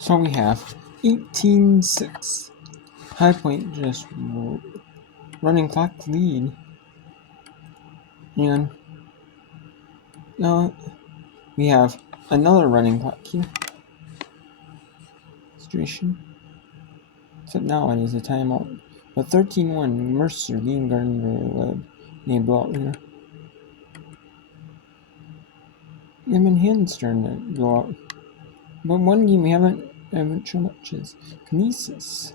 So we have 18-6. High Point just running clock lead. And now we have another running clock here situation. Except now it is a timeout. But 13-1, Mercer, Dean Gardner, Webb, named blowout winner. Evan Hand's turn to go out. But one game we haven't shown much is Kinesis.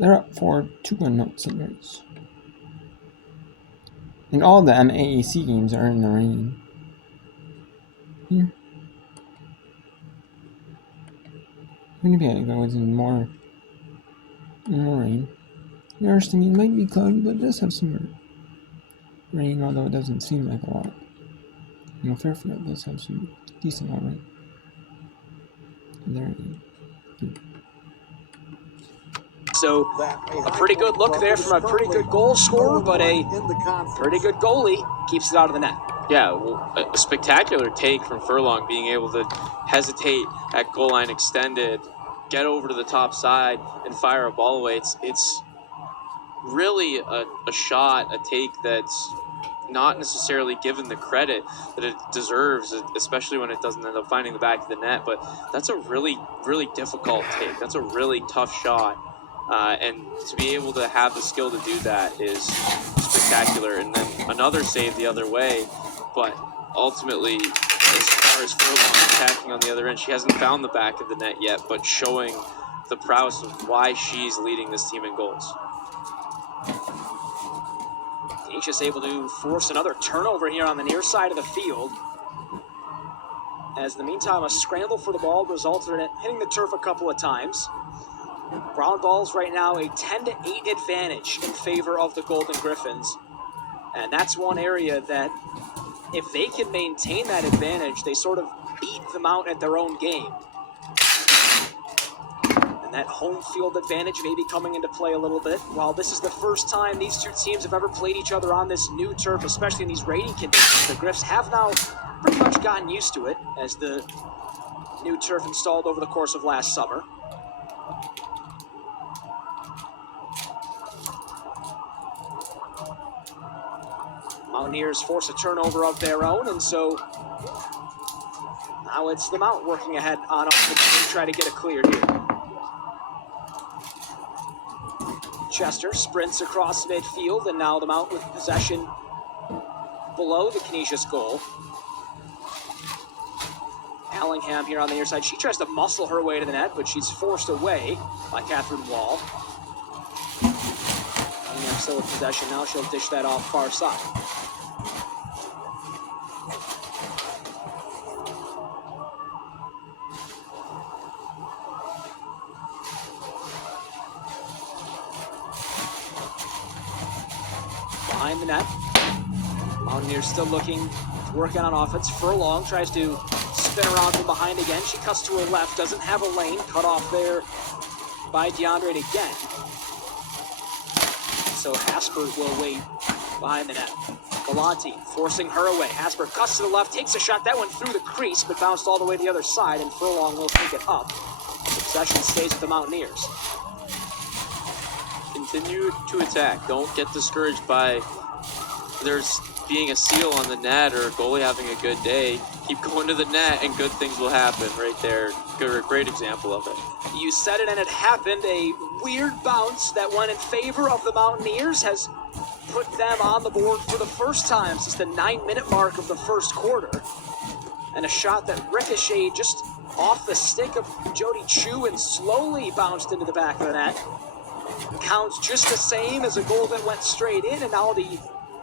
They're up for 2-1 outsiders. And all the NAAC games are in the rain. Here. Winnipeg goes in more rain. University might be cloudy, but it does have some rain, although it doesn't seem like a lot. Fairfield does have some decent rain. So a pretty good look there from a pretty good goal scorer, but a pretty good goalie keeps it out of the net. Yeah, well, a spectacular take from Furlong, being able to hesitate at goal line extended, get over to the top side, and fire a ball away. It's really a shot, a take that's not necessarily given the credit that it deserves, especially when it doesn't end up finding the back of the net. But that's a really, really difficult take. That's a really tough shot. And to be able to have the skill to do that is spectacular. And then another save the other way. But ultimately, as far as Furlong attacking on the other end, she hasn't found the back of the net yet, but showing the prowess of why she's leading this team in goals. Just able to force another turnover here on the near side of the field. As in the meantime, a scramble for the ball resulted in it hitting the turf a couple of times. Brown Balls right now a 10-8 advantage in favor of the Golden Griffins. And that's one area that if they can maintain that advantage, they sort of beat them out at their own game. That home field advantage may be coming into play a little bit. While this is the first time these two teams have ever played each other on this new turf, especially in these rainy conditions, the Griffs have now pretty much gotten used to it as the new turf installed over the course of last summer. Mountaineers force a turnover of their own, and so now it's the Mount working ahead on up to try to get a clear here. Chester sprints across midfield, and now the Mount with possession below the Canisius goal. Allingham here on the near side. She tries to muscle her way to the net, but she's forced away by Catherine Wall. Allingham still with possession now. She'll dish that off far side. Behind the net. Mountaineers still looking to work on offense. Furlong tries to spin around from behind again. She cuts to her left, doesn't have a lane. Cut off there by DeAndre again. So Hasper will wait behind the net. Galante forcing her away. Hasper cuts to the left, takes a shot. That went through the crease, but bounced all the way to the other side, and Furlong will take it up. The possession stays with the Mountaineers. Continue to attack. Don't get discouraged by there's being a seal on the net or a goalie having a good day. Keep going to the net and good things will happen right there. Great example of it. You said it and it happened. A weird bounce that went in favor of the Mountaineers has put them on the board for the first time since the 9-minute mark of the first quarter. And a shot that ricocheted just off the stick of Jody Chu and slowly bounced into the back of the net. Counts just the same as a goal that went straight in, and now the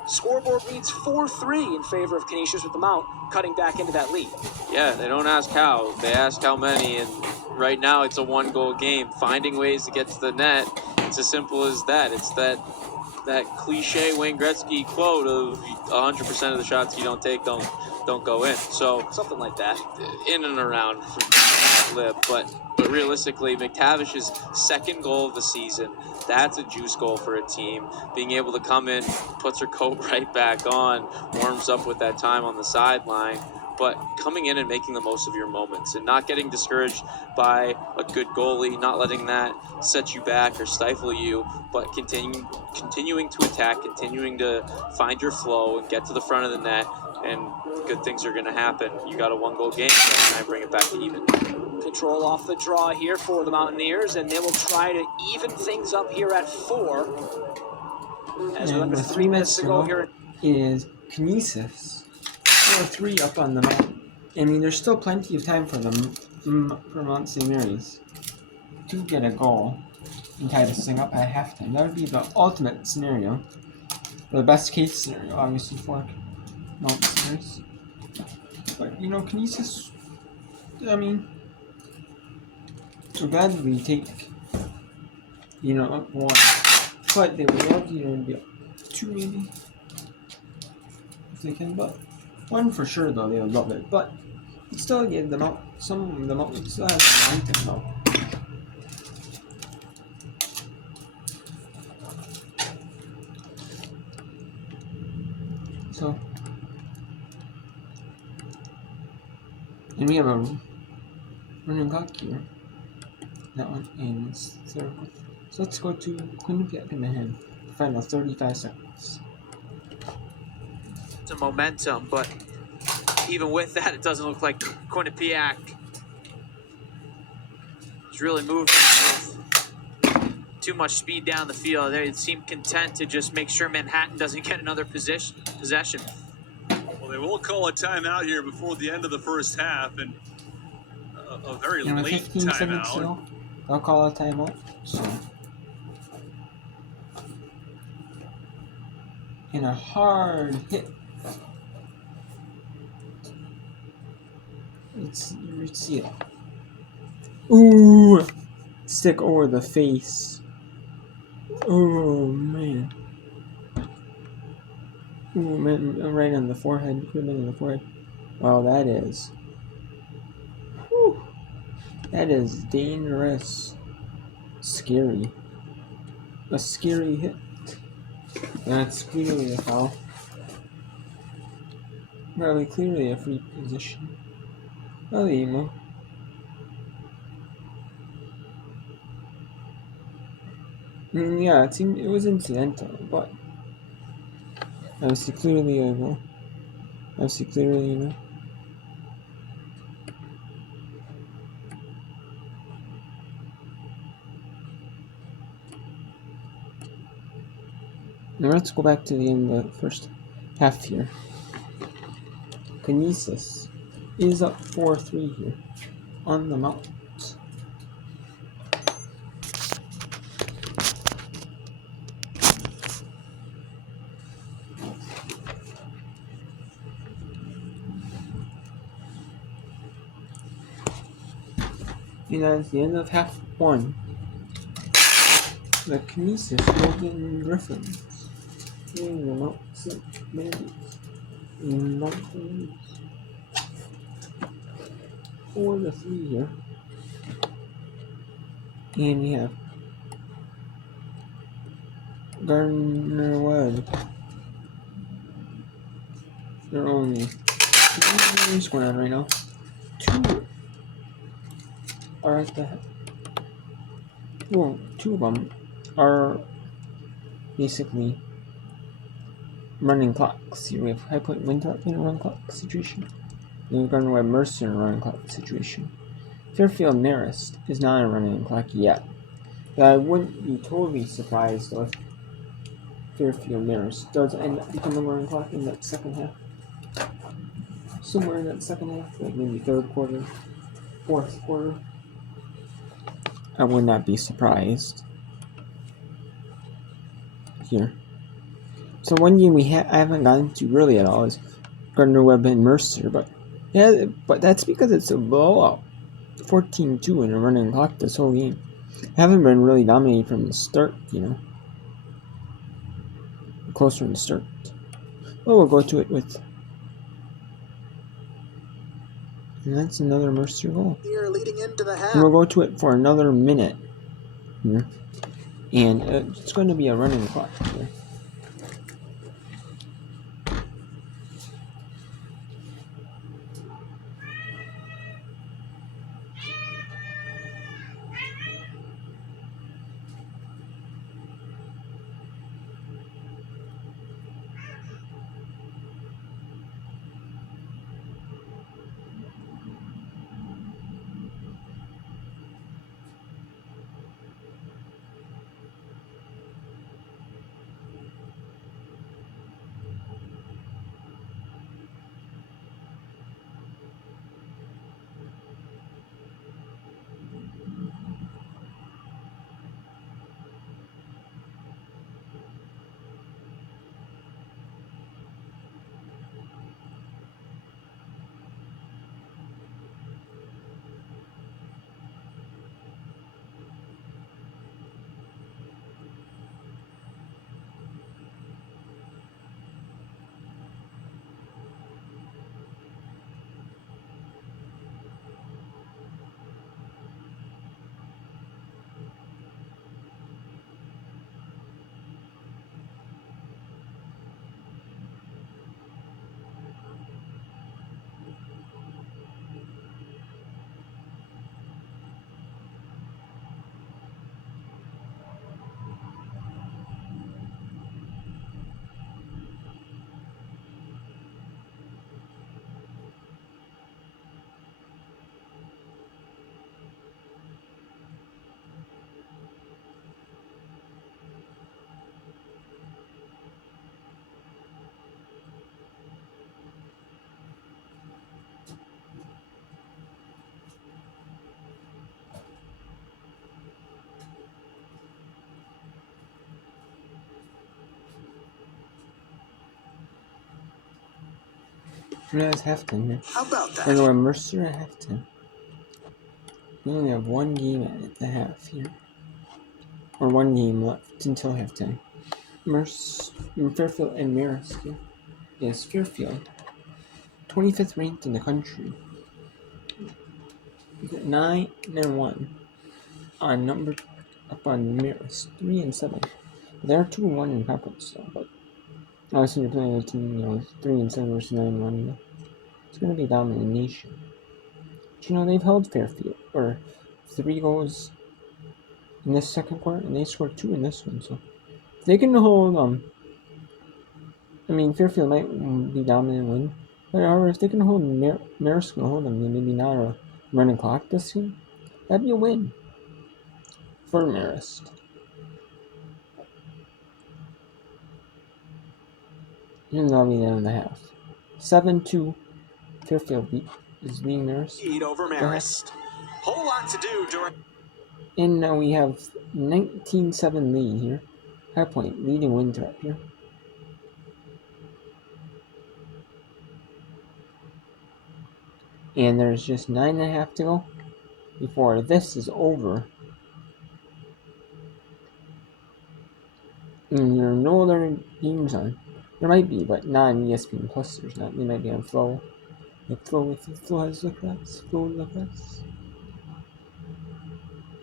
scoreboard reads 4-3 in favor of Canisius, with the Mount cutting back into that lead. Yeah, they don't ask how, they ask how many, and right now it's a one-goal game. Finding ways to get to the net, it's as simple as that. It's that cliche Wayne Gretzky quote of 100% of the shots you don't take don't go in. So something like that. In and around lip, but realistically, McTavish's second goal of the season, that's a juice goal for a team. Being able to come in, puts her coat right back on, warms up with that time on the sideline. but coming in and making the most of your moments and not getting discouraged by a good goalie, not letting that set you back or stifle you, but continuing to attack, continuing to find your flow and get to the front of the net, and good things are going to happen. You got a 1-goal game, so try and bring it back to even. Control off the draw here for the Mountaineers, and they will try to even things up here at 4. As And with 3 minutes to go here, it is Kinesis 4-3 up on the mountain. I mean, there's still plenty of time for them, for Mount St. Mary's to get a goal and tie this thing up at halftime. That would be the ultimate scenario, or the best case scenario, obviously, for Mount St. Mary's. But, you know, Kinesis, I mean, would gladly take, you know, up 1. But they would love, you know, to be up 2 maybe, if they can. But 1 for sure, though, they would love it. But still give them out. Some of them out. Still have the momentum out. So, and we have a running clock here. That one ends 0. So let's go to Quinnipiac in the hand. Final 35 seconds. Some momentum, but even with that, it doesn't look like Quinnipiac is really moving with too much speed down the field. They seem content to just make sure Manhattan doesn't get another possession. Well, they will call a timeout here before the end of the first half, and a very And with late 15 seconds timeout. still, they'll call a timeout. So, in a hard hit. Let's see it. Ooh! Stick over the face. Oh man. Ooh, man, right on the forehead. Could have been on the forehead. Wow, that is. Whew. That is dangerous. Scary. A scary hit. That's clearly a foul. Probably clearly a free position. Oh, emo. Yeah, it was incidental, but obviously clearly a goal. Obviously clearly, you know. Now let's go back to the end of the first half here. Kinesis is up 4-3 here on the Mount. And that's the end of half 1. The Kinesis Golden Griffins in the Mount St. Mary's in Mountains 4-3 here. And we have Gardner Webb. There are only 2 games going on right now. 2 are at the well, 2 of them are basically running clocks. Here we have High Point Winthrop in a run clock situation. And we've Gardner Webb Mercer in a running clock situation. Fairfield Marist is not a running clock yet. But I wouldn't be totally surprised though if Fairfield Marist does end up becoming a running clock in that second half. Somewhere in that second half, like maybe 3rd quarter, 4th quarter. I would not be surprised here. So one game I haven't gotten to really at all is Gardner Webb and Mercer, but yeah, but that's because it's a blowout, 14-2 in a running clock this whole game. I haven't been really dominating from the start, you know, close from the start. Well, we'll go to it with. And that's another Mercer goal. Here leading into the half. And we'll go to it for another minute here. And it's going to be a running clock here. Yeah, it's halftime here. How about We're that? going Mercer at halftime. We only have one game at the half here. Or one game left until halftime. Fairfield and Marist here. Yes, Fairfield. 25th ranked in the country. 9-1 on number up on Marist. 3-7. They're 2-1 in conference though, but obviously you're playing a team, 3-7 versus 9-1. It's gonna be a domination. But, they've held Fairfield or 3 goals in this second quarter, and they scored 2 in this one. So if they can hold, Fairfield might be dominant and win. But however, if they can hold Marist can hold them, maybe not a running clock this game. That'd be a win for Marist. And that'll be the end of the half. 7-2. Fairfield is leading Marist. Lead over Marist. Whole lot to do during. And now we have 19-7 lead here. High Point leading Winthrop here. And there's just 9.5 to go before this is over. And there are no other games on. There might be, but not on ESPN Plus. There's not. They might be on Flow. Like Flow has Lacrosse. Flow Lacrosse.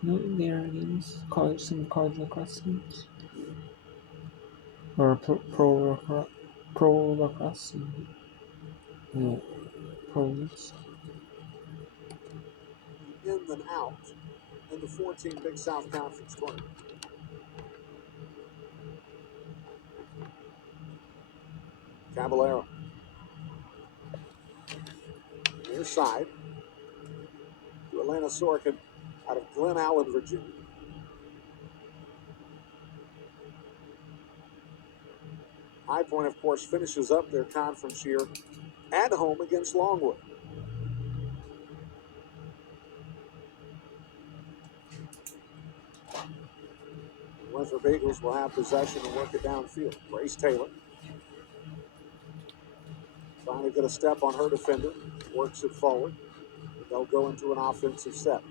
No, there are games. Some college lacrosse games. Or pro lacrosse. No, pros. In than out in the 14 Big South Conference tournament. Caballero. Near side to Elena Sorkin out of Glen Allen, Virginia. High Point, of course, finishes up their conference year at home against Longwood. Winthrop Eagles will have possession and work it downfield. Grace Taylor trying to get a step on her defender, works it forward. They'll go into an offensive set.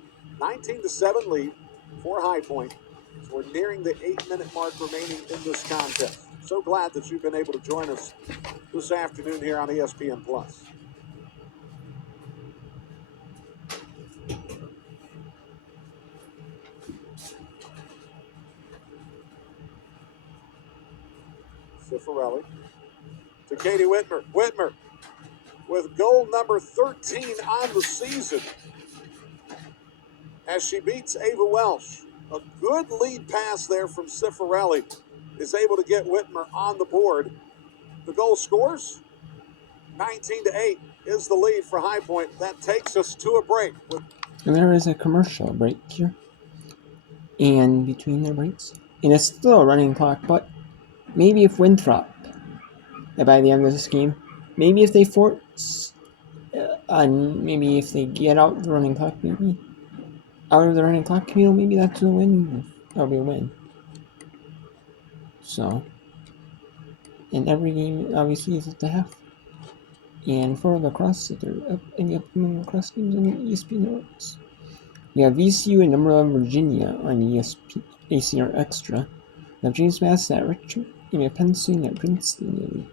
19-7 lead for High Point. So we're nearing the 8-minute mark remaining in this contest. So glad that you've been able to join us this afternoon here on ESPN Plus. Cifarelli to Katie Whitmer. Whitmer with goal number 13 on the season as she beats Ava Welsh. A good lead pass there from Cifarelli is able to get Whitmer on the board. The goal scores 19-8 is the lead for High Point. That takes us to a break. And there is a commercial break here. And between their breaks. And it's still a running clock, but maybe if Winthrop, by the end of this game, maybe if they force, maybe if they get out the running clock, maybe out of the running clock, maybe that's a win. That'll be a win. So, and every game obviously is at the half. And for lacrosse, if there are any upcoming lacrosse games on ESPN networks, we have VCU and number 11 Virginia on ACR Extra. We have James Madison at Richmond. We have Penn State at Princeton.